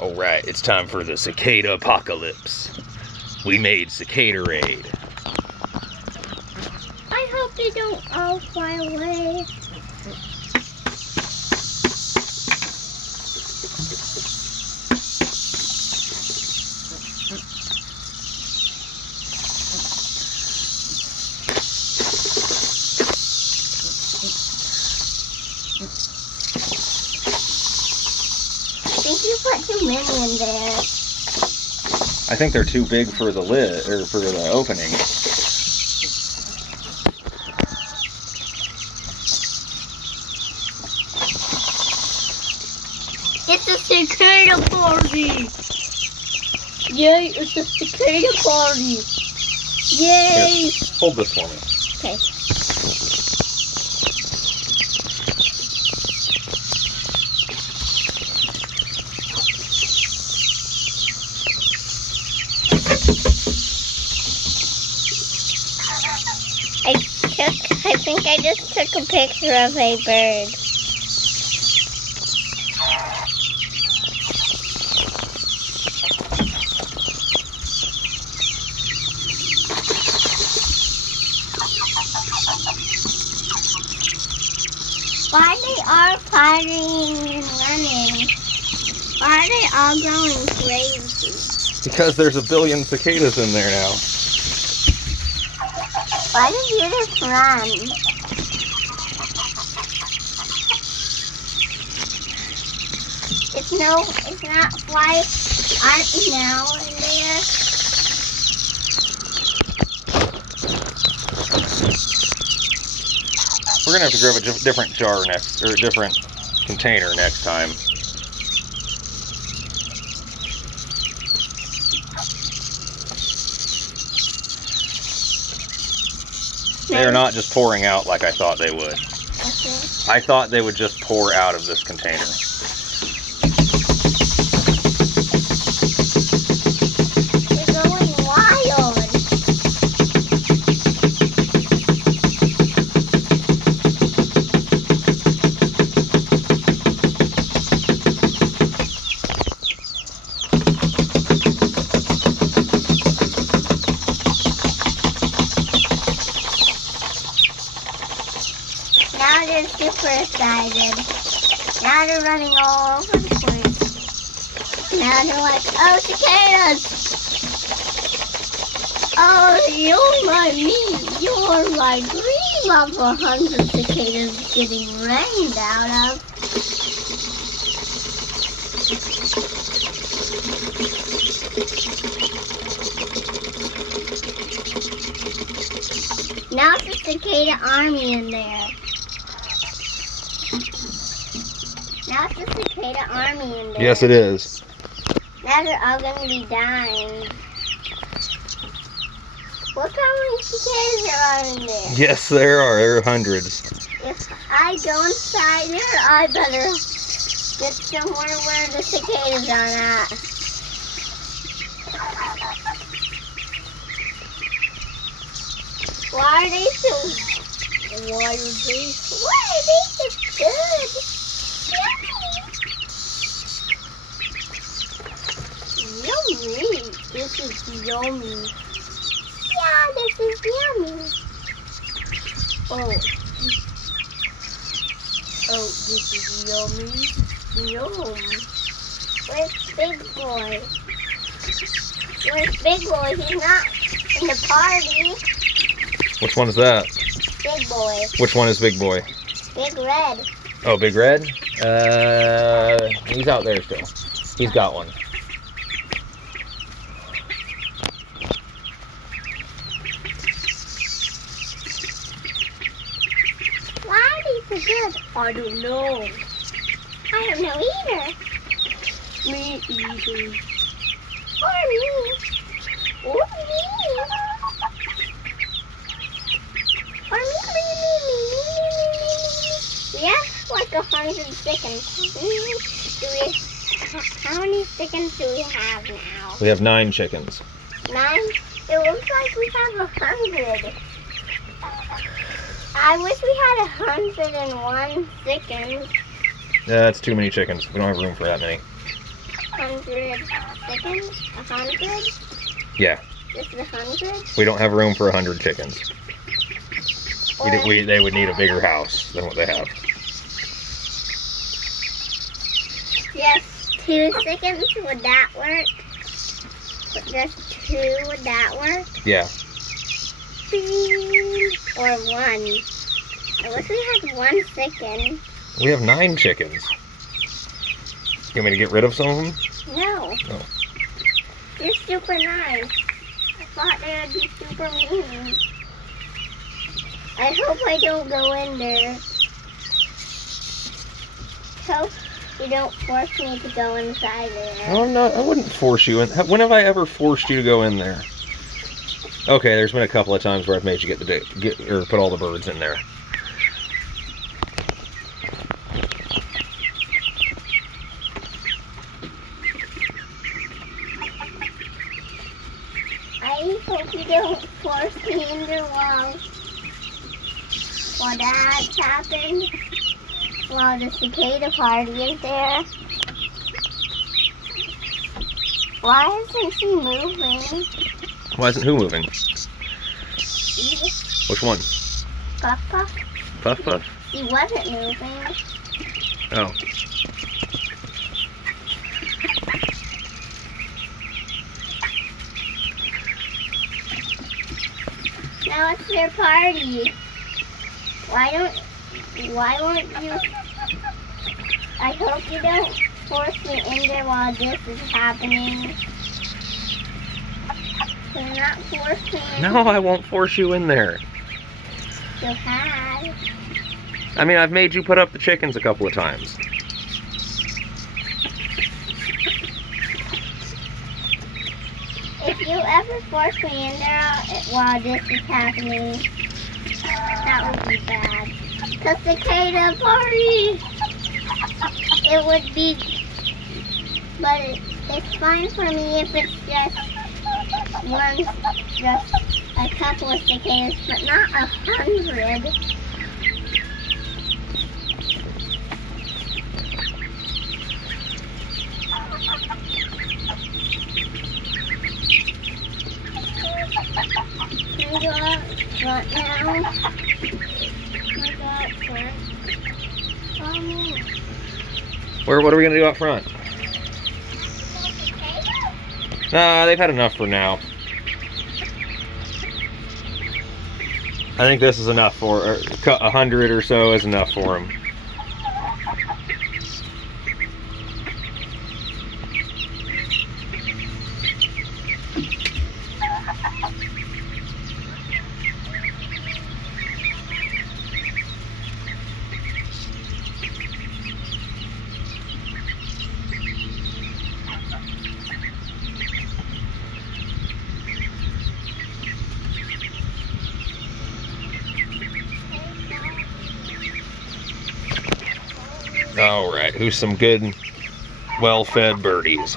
Alright, it's time for the cicada apocalypse. We made cicada raid. I hope they don't all fly away. I think you put too many in there. I think they're too big for the lid, or for the opening. It's a cicada party! Yay, it's a cicada party! Yay! Here, hold this for me. Okay. I think I just took a picture of a bird. Why they all fighting and running? Why are they all going crazy? Because there's a billion cicadas in there now. Why did you just run? It's not why aren't now in there? We're gonna have to grab a different jar next, or a different container next time. They are not just pouring out like I thought they would. Okay. I thought they would just pour out of this container. They're going wild. Now they're super excited. Now they're running all over the place. Now they're like, oh, cicadas! Oh, you're my meat. You're my dream of 100 cicadas getting rained out of. Now it's a cicada army in there. Now it's a cicada army in there. Yes, it is. Now they're all going to be dying. Look how many cicadas there are in there. Yes, there are. There are hundreds. If I go inside there, I better get somewhere where the cicadas aren't at. Why are they so good? Yummy. This is yummy. Yeah, this is yummy. Oh, this is yummy. Yum. Where's Big Boy? Where's Big Boy? He's not in the party. Which one is that? Big Boy. Which one is Big Boy? Big Red. Oh, Big Red? He's out there still. He's got one. Why are they so good? I don't know. I don't know either. Me either. Or me. Or me. Or me. We have like 100 chickens. How many chickens do we have now? We have 9 chickens. 9? It looks like we have 100. I wish we had 101 chickens. Yeah, that's too many chickens. We don't have room for that many. 100. 100 chickens? 100? Yeah. Just 100? We don't have room for 100 chickens. They would need a bigger house than what they have. Just 2 chickens? Would that work? Just 2? Would that work? Yeah. Or 1? I wish we had 1 chicken. We have 9 chickens. You want me to get rid of some of them? No. Oh. They're super nice. I thought they would be super mean. I hope I don't go in there. Hope you don't force me to go inside there. Oh, no, I wouldn't force you in. When have I ever forced you to go in there? Okay, there's been a couple of times where I've made you put all the birds in there. I hope you don't force me in there while that's happened. While the cicada party is there. Why isn't she moving? Why isn't who moving? Which one? Puff Puff? Puff Puff? She wasn't moving. Oh. Now it's their party. Why won't you? I hope you don't force me in there while this is happening. Do not force me in. No, I won't force you in there. You have. I mean, I've made you put up the chickens a couple of times. If you ever force me in there while this is happening, that would be bad. The cicada party! It would be, but it's fine for me if it's just a couple of cicadas, but not 100. Can we go out front now? Can we go out front? What are we going to do out front? Nah, they've had enough for now. I think this is enough for 100 or so is enough for them. All right, who's some good, well-fed birdies?